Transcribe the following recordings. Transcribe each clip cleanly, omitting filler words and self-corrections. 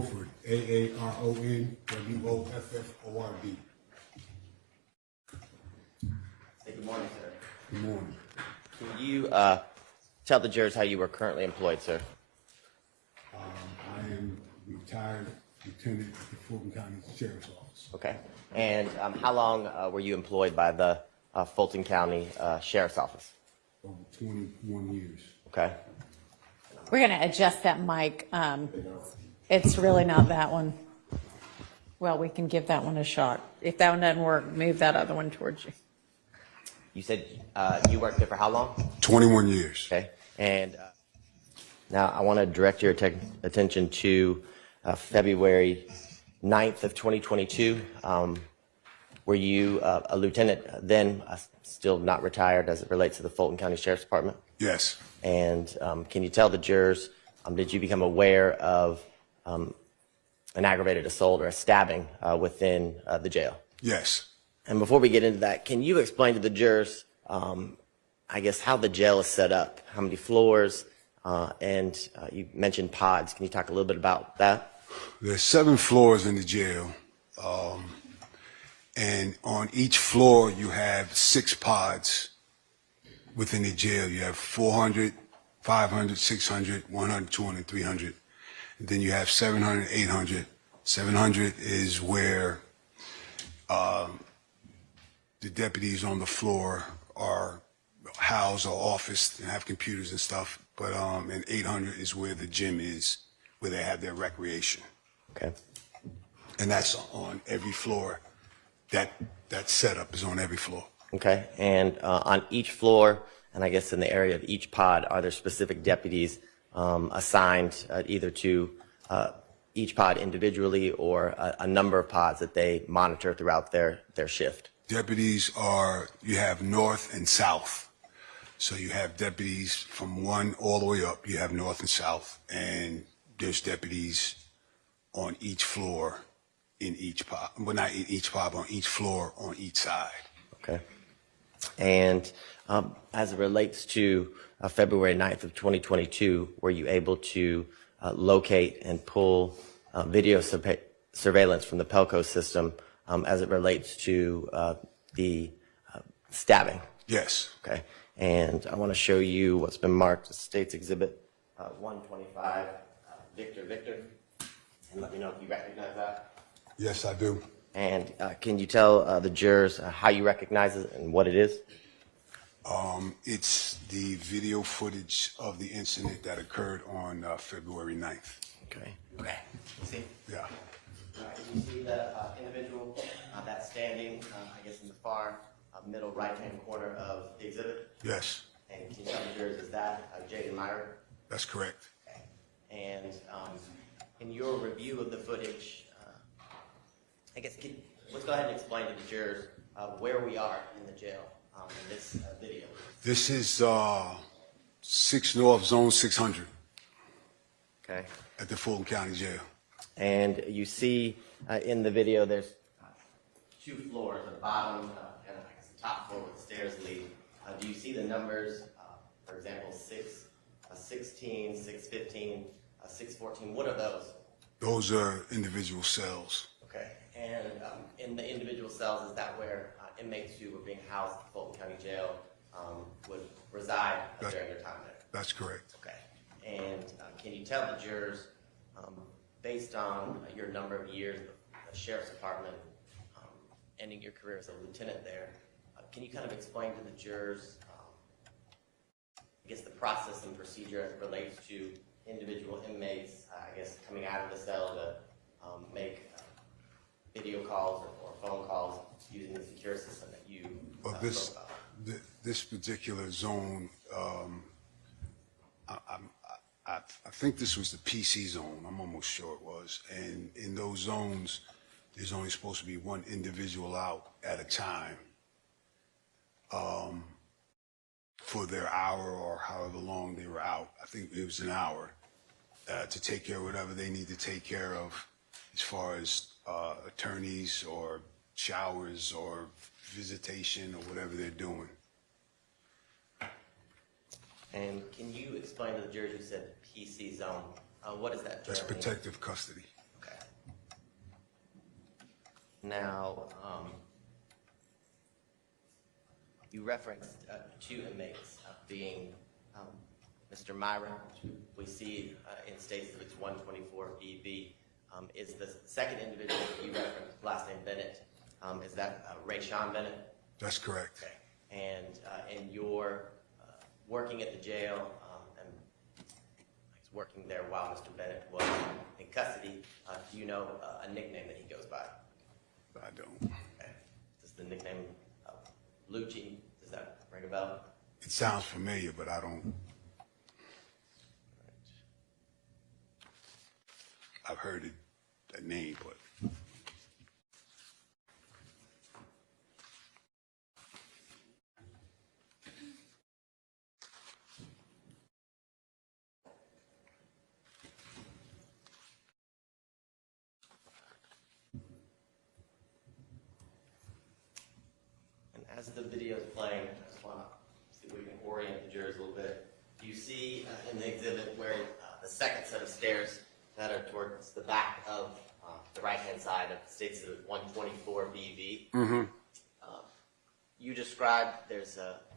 Wolford, AARON WOFFORD. Hey, good morning, sir. Good morning. Can you tell the jurors how you were currently employed, sir? I am retired lieutenant at the Fulton County Sheriff's Office. Okay. And how long were you employed by the Fulton County Sheriff's Office? Over 21 years. Okay. We're going to adjust that mic. It's really not that one. Well, we can give that one a shot. If that one doesn't work, move that other one towards you. You said you worked there for how long? 21 years. Okay. And now I want to direct your attention to February 9th of 2022. Were you a lieutenant then, still not retired as it relates to the Fulton County Sheriff's Department? Yes. And can you tell the jurors, did you become aware of an aggravated assault or a stabbing within the jail? Yes. And before we get into that, can you explain to the jurors, I guess, how the jail is set up, how many floors, and you mentioned pods. Can you talk a little bit about that? There's 7 floors in the jail, and on each floor you have 6 pods within the jail. You have 400, 500, 600, 100, 200, 300. And then you have 700, 800. 700 is where the deputies on the floor are housed or officed and have computers and stuff. But and 800 is where the gym is, where they have their recreation. Okay. And that's on every floor. That setup is on every floor. Okay. And on each floor, and I guess in the area of each pod, are there specific deputies assigned either to each pod individually or a number of pods that they monitor throughout their shift? Deputies you have north and south. So you have deputies from 1 all the way up. You have north and south. And there's deputies on each floor in each pod. Well, not in each pod, but on each floor on each side. Okay. And as it relates to February 9th of 2022, were you able to locate and pull video surveillance from the Pelco system as it relates to the stabbing? Yes. Okay. And I want to show you what's been marked as State's Exhibit 125, Victor. And let me know if you recognize that. Yes, I do. And can you tell the jurors how you recognize it and what it is? It's the video footage of the incident that occurred on February 9th. Okay. Okay. See? Yeah. You see the individual that's standing, I guess, in the far middle right-hand corner of the exhibit? Yes, And can you tell the jurors, is that Jaden Meyer? that's correct. Okay. And in your review of the footage, I guess, let's go ahead and explain to the jurors where we are in the jail in this video. This is 6 North Zone 600 Okay. at the Fulton County Jail. And you see in the video there's 2 floors, the bottom and I guess the top floor where the stairs lead. Do you see the numbers, for example, 616, 615, 614? What are those? Those are individual cells. Okay. And in the individual cells, is that where inmates who were being housed at the Fulton County Jail would reside during their time there? That's correct. Okay. And can you tell the jurors, based on your number of years in the Sheriff's Department, ending your career as a lieutenant there, can you kind of explain to the jurors, I guess, the process and procedure as it relates to individual inmates, I guess, coming out of the cell to make video calls or phone calls using the secure system that you spoke about? This particular zone, I think this was the PC zone. I'm almost sure it was. And in those zones, there's only supposed to be 1 individual out at a time for their hour or however long they were out. I think it was an hour to take care of whatever they need to take care of as far as attorneys or showers or visitation or whatever they're doing. And can you explain to the jurors, you said PC zone, what is that term? That's protective custody. Now, you referenced two inmates being Mr. Myron, which we see in states that it's 124 BB. Is the second individual that you referenced, last name Bennett, is that Rayshawn Bennett? That's correct. Okay. And in your working at the jail and he's working there while Mr. Bennett was in custody, do you know a nickname that he goes by? I don't. Okay. Does the nickname Lucci, does that ring a bell? It sounds familiar, but I don't. I've heard it, that name, but. And as the video is playing, I just want to see if we can orient the jurors a little bit. Do you see in the exhibit where the second set of stairs that are towards the back of the right-hand side of States Exhibit 124 BV? Mm-hmm. You described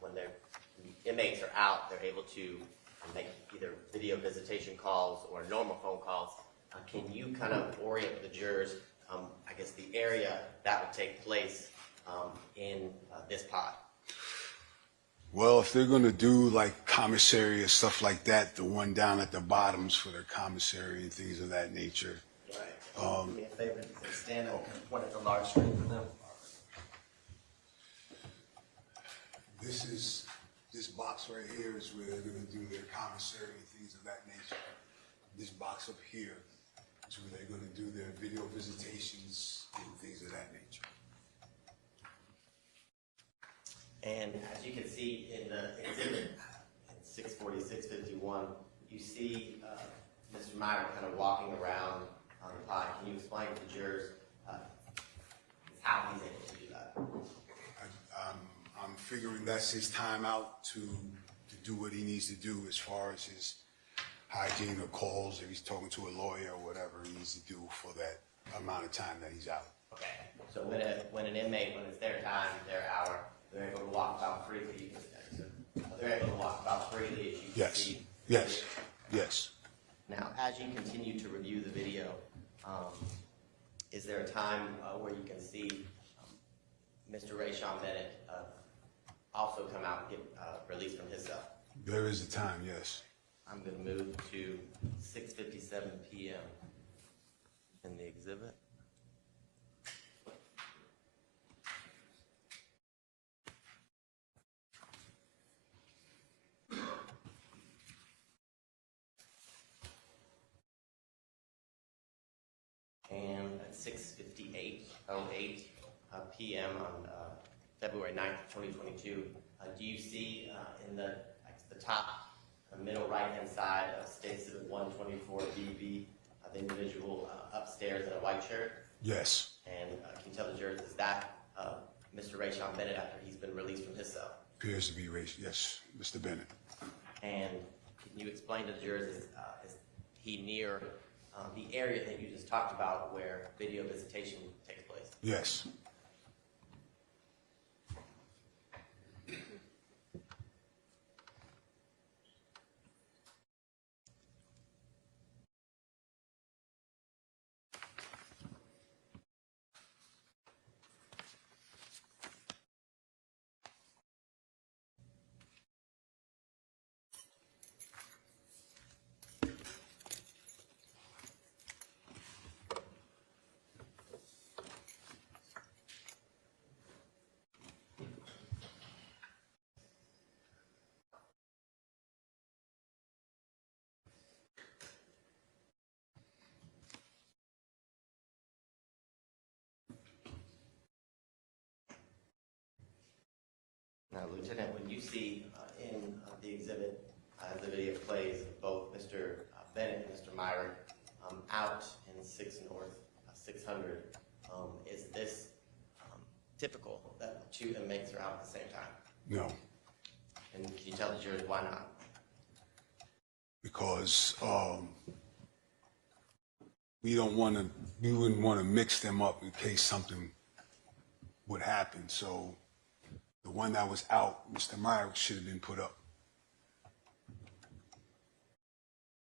when the inmates are out, they're able to make either video visitation calls or normal phone calls. Can you kind of orient the jurors, I guess, the area that would take place in this pod? Well, if they're going to do like commissary or stuff like that, the one down at the bottom's for their commissary and things of that nature. Right. Do me a favor, stand up and point at the large screen for them. This box right here is where they're going to do their commissary and things of that nature. This box up here is where they're going to do their video visitations and things of that nature. And as you can see in the exhibit, 640, 651, you see Mr. Meyer kind of walking around on the pod. Can you explain to the jurors how he's able to do that? I'm figuring that's his time out to do what he needs to do as far as his hygiene or calls, if he's talking to a lawyer or whatever he needs to do for that amount of time that he's out. Okay. So when an inmate, when it's their time, their hour, they're able to walk about freely. They're able to walk about freely, as you can Yes. see. Yes. Yes. Now, as you continue to review the video, is there a time where you can see Mr. Rayshawn Bennett also come out and get released from his cell? There is a time, yes. I'm going to move to 6:57 p.m. in the exhibit. And at 6:58:08 p.m. on February 9th, 2022, do you see in the top middle right-hand side of State Exhibit 124 BB the individual upstairs in a white shirt? Yes. And can you tell the jurors, is that Mr. Rayshawn Bennett after he's been released from his cell? Appears to be race. Yes, Mr. Bennett. And can you explain to the jurors, is he near the area that you just talked about where video visitation takes place? Yes. Now, Lieutenant, when you see in the exhibit, as the video plays, both Mr. Bennett and Mr. Myron out in 6 North 600, is this typical that two inmates are out at the same time? No. And can you tell the jurors why not? Because we wouldn't want to mix them up in case something would happen. So the one that was out, Mr. Meyer, should have been put up.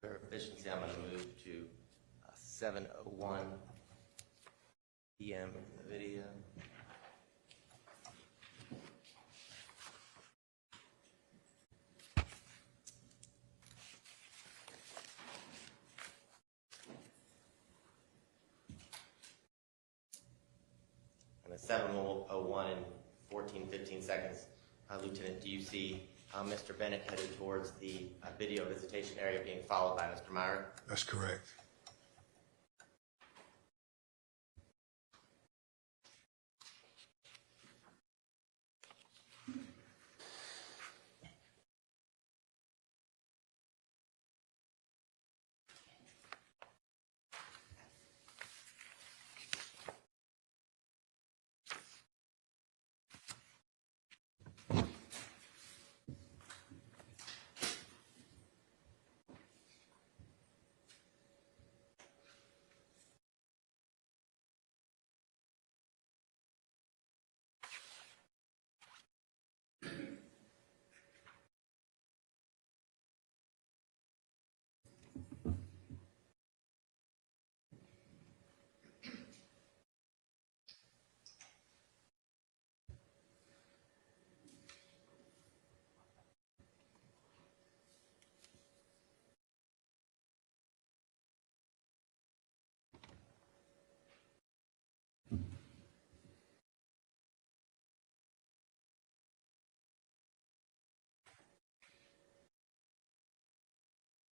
For efficiency, I'm going to move to 7:01 p.m. in the video. And at 7:01 and 15 seconds, Lieutenant, do you see Mr. Bennett headed towards the video visitation area being followed by Mr. Meyer? That's correct.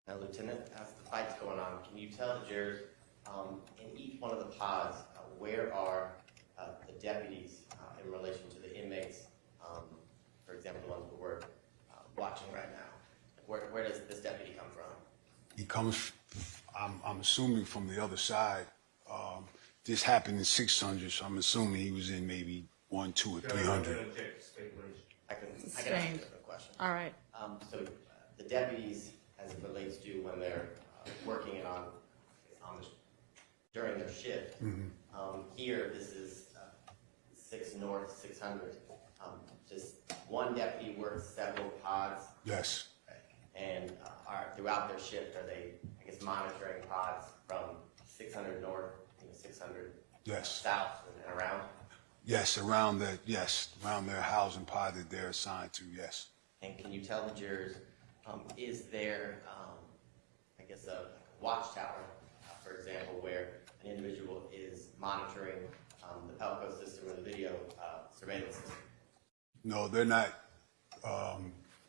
Now, Lieutenant, as the fight's going on, can you tell the jurors in each one of the pods where are the deputies in relation to the inmates? For example, the ones that we're watching right now. Where does this deputy come from? He comes, I'm assuming, from the other side. This happened in 600, so I'm assuming he was in maybe 100, 200, or 300. I can ask a question. All right. So the deputies, as it relates to when they're working during their shift, here this is 6 North, 600. Does one deputy work several pods? Yes. And throughout their shift, are they, I guess, monitoring pods from 600 North, 600 Yes. South and around? Yes, around their housing pod that they're assigned to, yes. And can you tell the jurors, is there, I guess, a watchtower, for example, where an individual is monitoring the Pelco system or the video surveillance system? No, they're not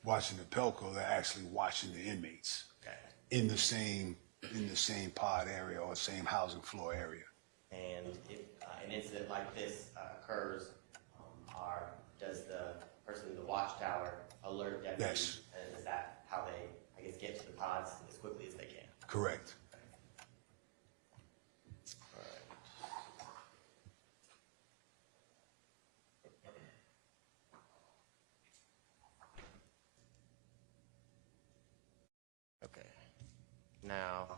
watching the Pelco. They're actually watching the inmates in the same pod area or same housing floor area. And if an incident like this occurs, does the person in the watchtower alert deputies? Yes. And is that how they, I guess, get to the pods as quickly as they can? Correct. All right. Okay. Now,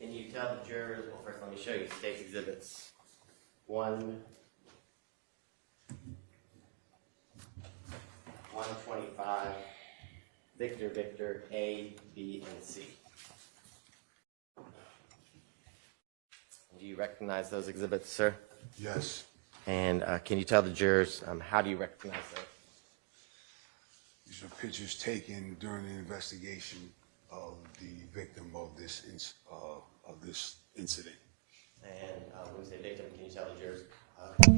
can you tell the jurors, well, first let me show you state exhibits 125, Victor, A, B, and C. Do you recognize those exhibits, sir? Yes. And can you tell the jurors, how do you recognize those? These are pictures taken during the investigation of the victim of this incident. And when we say victim, can you tell the jurors who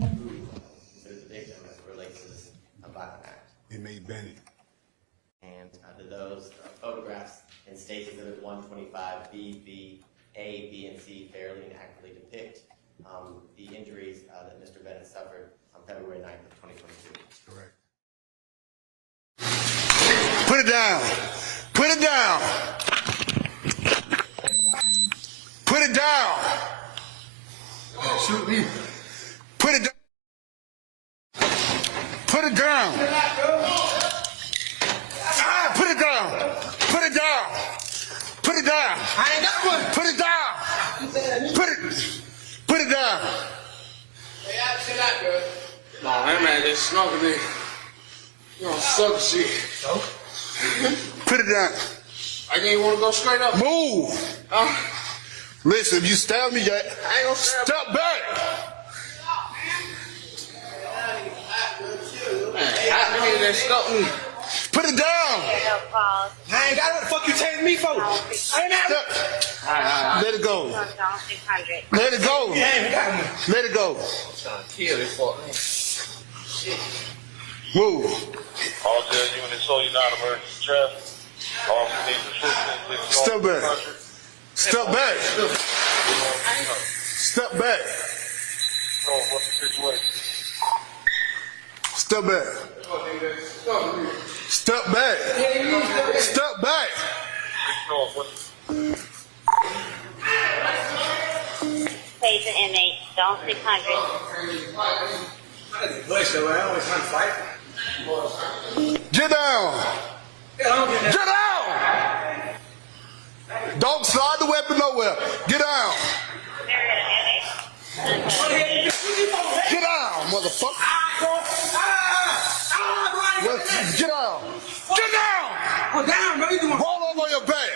considers the victim as it relates to this violent act? Inmate Bennett. And do those photographs in State Exhibit 125, B, A, B, and C fairly and accurately depict the injuries that Mr. Bennett suffered on February 9th of 2022? Correct. Put it down. Put it down. Put it down. Shoot me. Put it down. Put it down. Put it down. Put it down. Put it down. ain't got one. Put it down. Put it down. Chill out, girl. Nah, that man just smoking me. You don't suck shit. So? Put it down. I didn't want to go straight up. Move. Listen, if you stab me, I ain't gonna stab step back. Hot nigga that stuck me. Put it down. I ain't got what the fuck you telling me for. I ain't out. Let it go. 600. Let it go. You ain't got me. Let it go. I'm trying to kill this fuck. Move. All jail units, so you're not emergency traffic. All need assistance. Step back. Step back. Step back. So what's the situation? Step back. Step back. Step back. Pays an inmate. Zone 600. Bush, though, I always trying to fight. Get down. Get down. Don't slide the weapon nowhere. Get down. Get down, motherfucker. Get down. Get down. Oh, down, bro. You the one. Roll over on your back.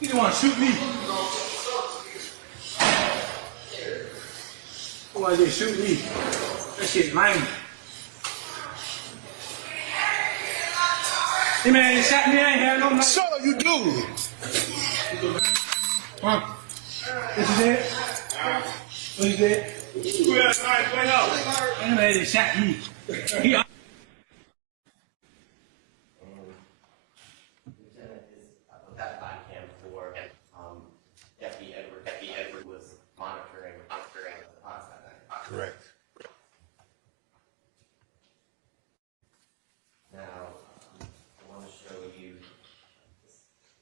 You the one to shoot me. Why they shoot me? That shit lame. Hey man, they shot me. I ain't had no money. Shut up, you do. Huh? What you said? What you said? Hey man, they shot me. He Lieutenant is that body cam for Deputy Edward. Deputy Edward was monitoring the odds that night. Correct. Now, I want to show you this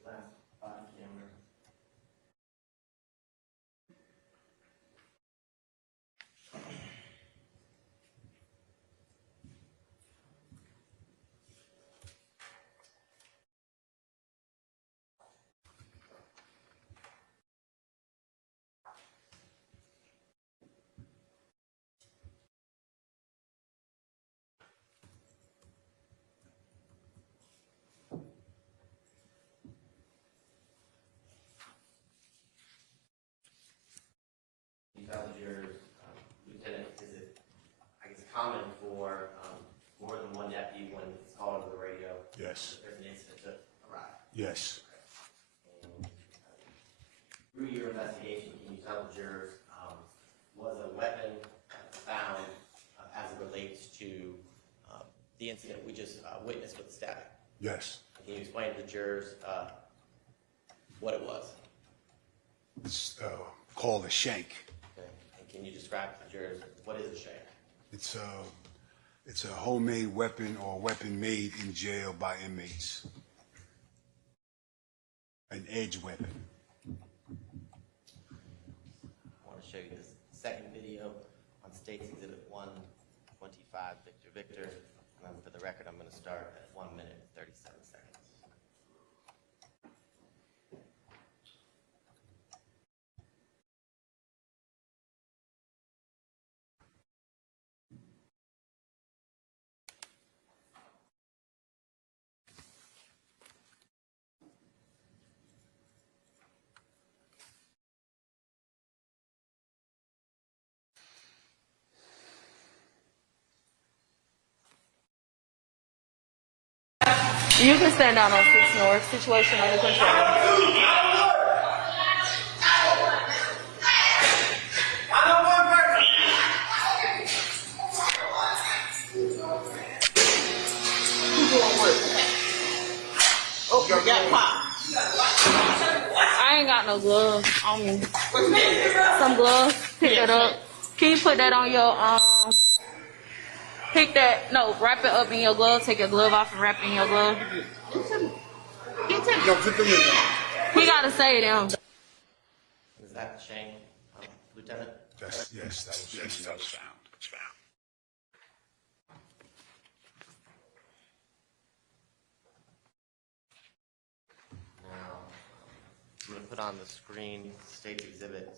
last body camera. Jurors, Lieutenant, is it, I guess, common for more than one deputy when it's called over the radio? Yes. There's an incident to arrive. Yes. And, through your investigation, can you tell the jurors, was a weapon found as it relates to the incident we just witnessed with the stabbing? Yes. Can you explain to the jurors what it was? It's called a shank. Okay. And can you describe to the jurors what is a shank? It's a homemade weapon or a weapon made in jail by inmates. An edge weapon. I want to show you this second video on State's Exhibit 125, Victor Victor. For the record, I'm going to start at 1 minute and 37 seconds. You can stand down on 6 North. Situation under control. I ain't got no gloves on me. Some gloves. Pick that up. Can you put that on your pick that, no, wrap it up in your glove, take your glove off and wrap it in your glove. He gotta say them. Is that Shane, Lieutenant? Yes, that was found. Now, to put on the screen State's Exhibit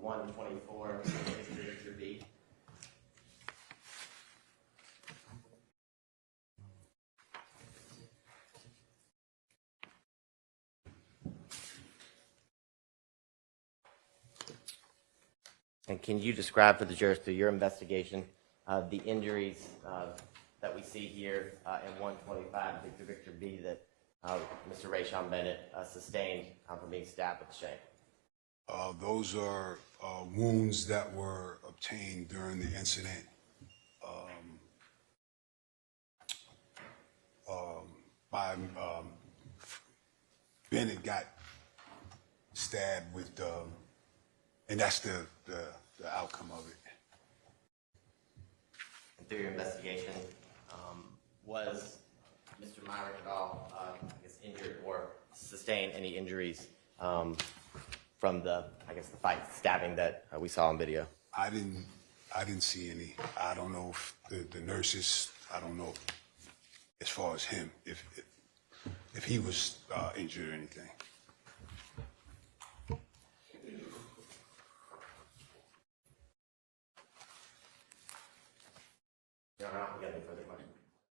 124, Victor B. And can you describe for the jurors through your investigation the injuries that we see here in 125 Victor B that Mr. Rayshawn Bennett sustained from being stabbed with a shank? Those are wounds that were obtained during the incident. Bennett got stabbed with, and that's the outcome of it. And through your investigation, was Mr. Myrick at all, injured or sustained any injuries from the fight, stabbing that we saw on video? I didn't see any. I don't know if the nurses, I don't know as far as him, if he was injured or anything.